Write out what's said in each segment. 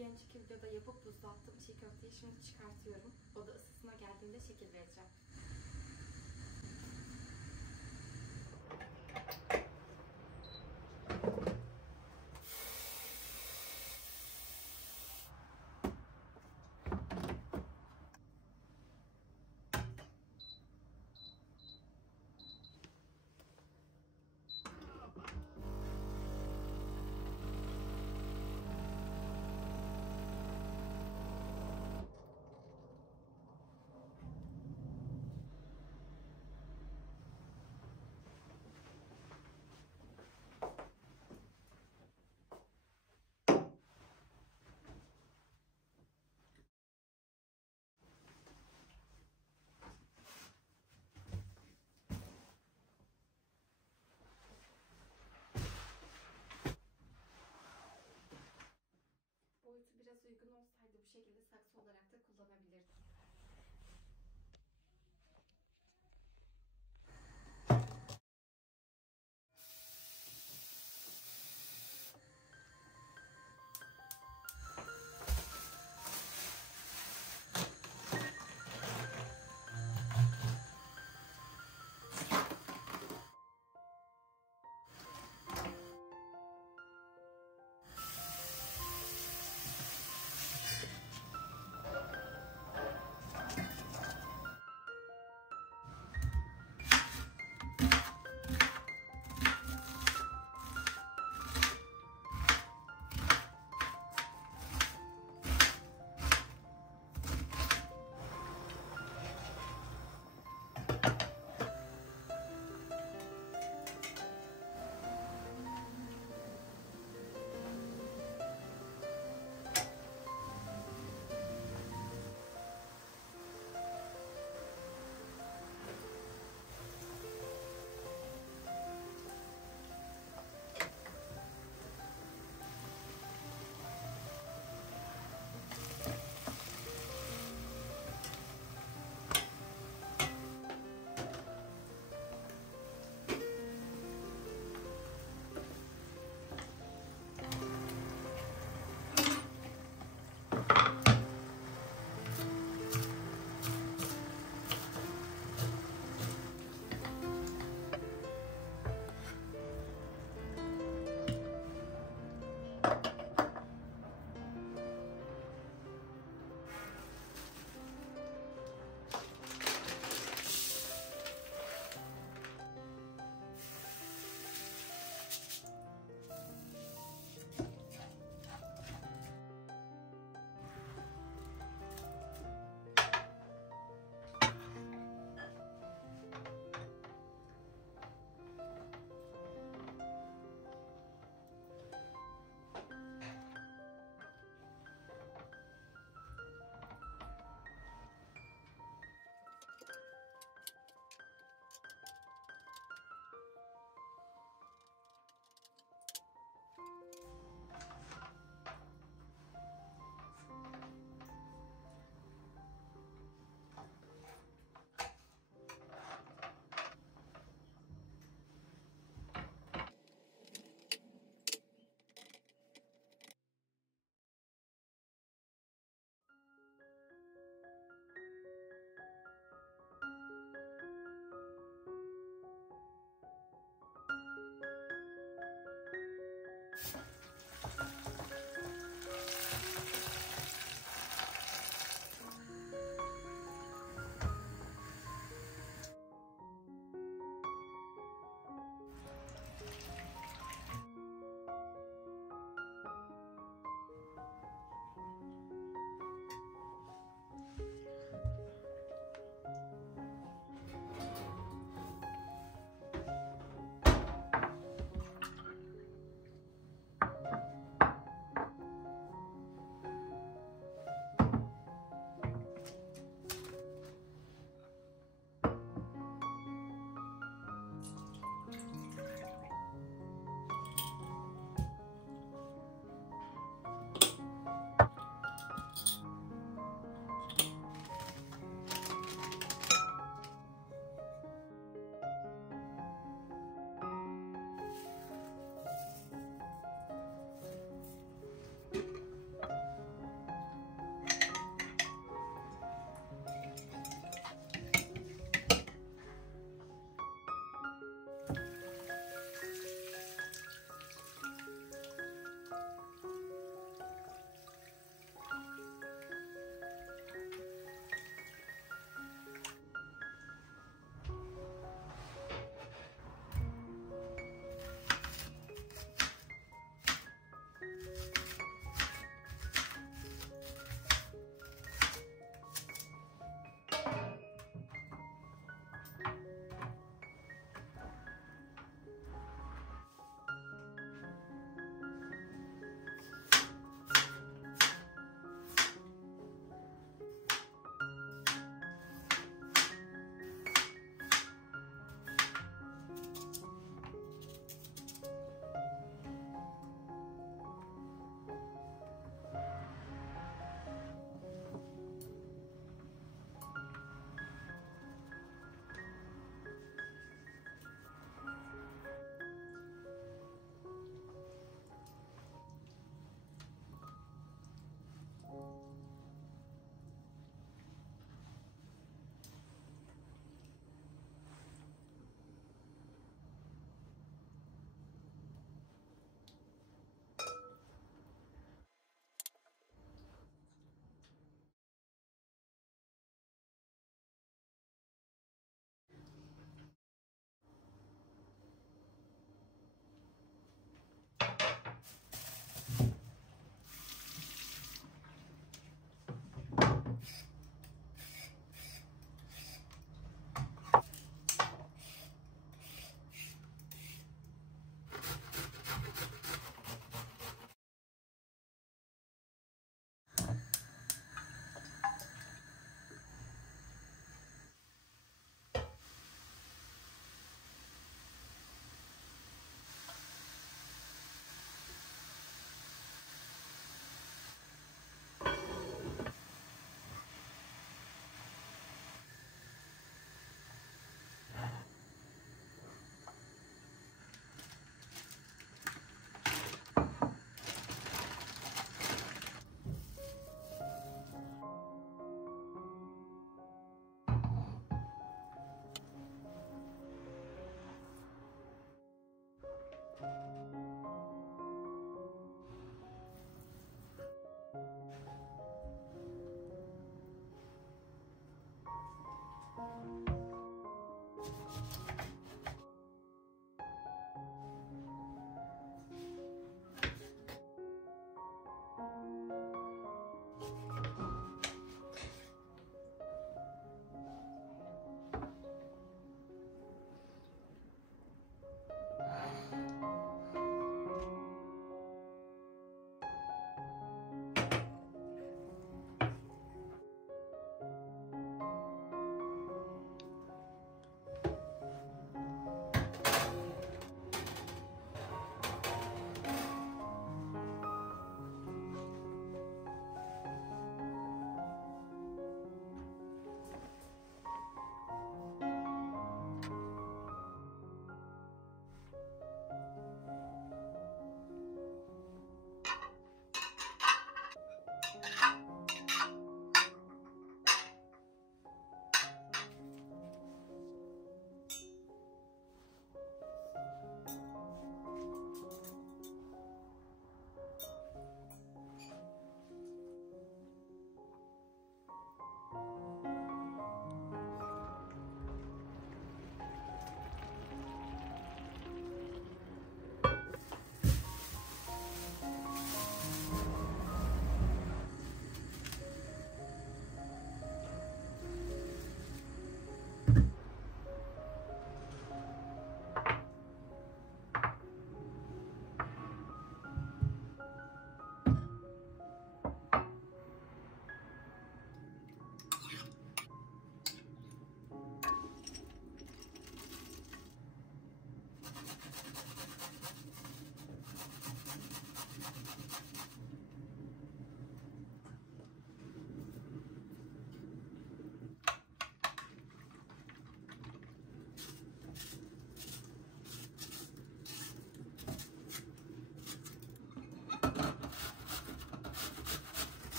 Bir önceki videoda yapıp buzlattığım çiğ köfteyi şimdi çıkartıyorum. Oda ısısına geldiğinde şekil vereceğim.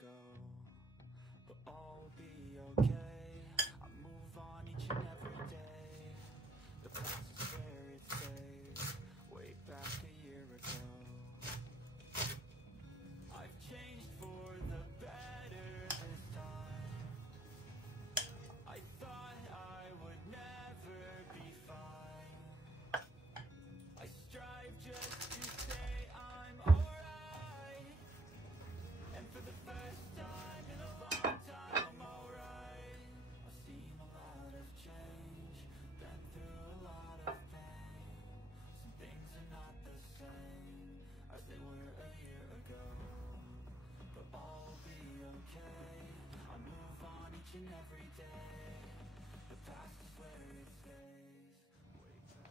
ago, but all will be okay. I move on each and every day. The past is where it stays, way back a year ago. I've changed for the better this time. I thought I would never be fine. I strive just to say I'm alright, and for the first time in a long time I'm alright. I've seen a lot of change, been through a lot of pain. Some things are not the same as they were a year ago, but all will be okay. I move on each and every day. The past is where it stays, way back.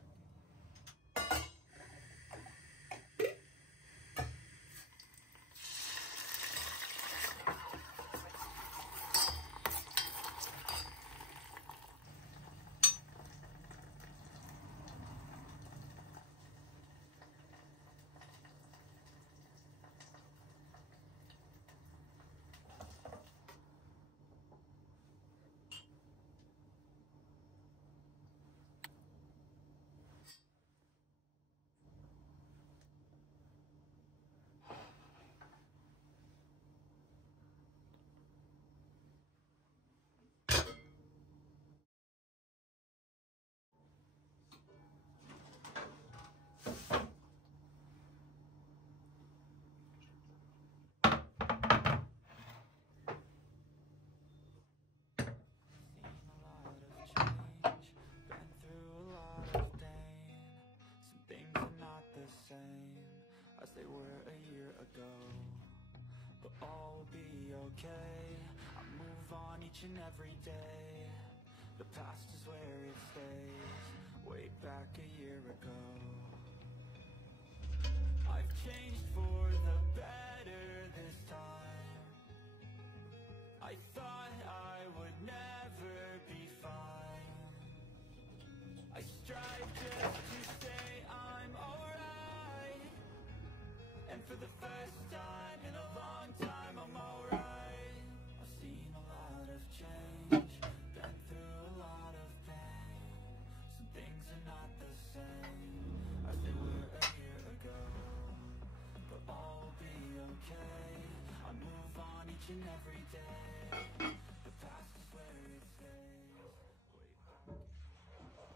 As they were a year ago, but all will be okay. I move on each and every day. The past is where it stays, way back a year ago. I've changed for the better this time. I thought I would never be fine. I strive just to say I'm alright, and for the first time in a long time I'm alright. I've seen a lot of change, been through a lot of pain. Some things are not the same as they were a year ago, but all will be okay. I move on each and every day. The past is where it stays, way back.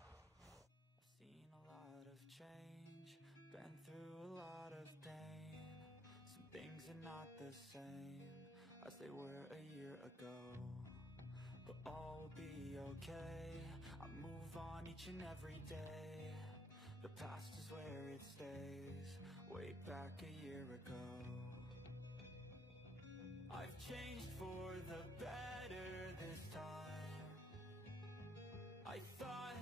I've seen a lot of change, been through a lot of pain. Some things are not the same as they were a year ago, but all will be okay. I move on each and every day. The past is where it stays, way back a year ago. I've changed for the better this time. I thought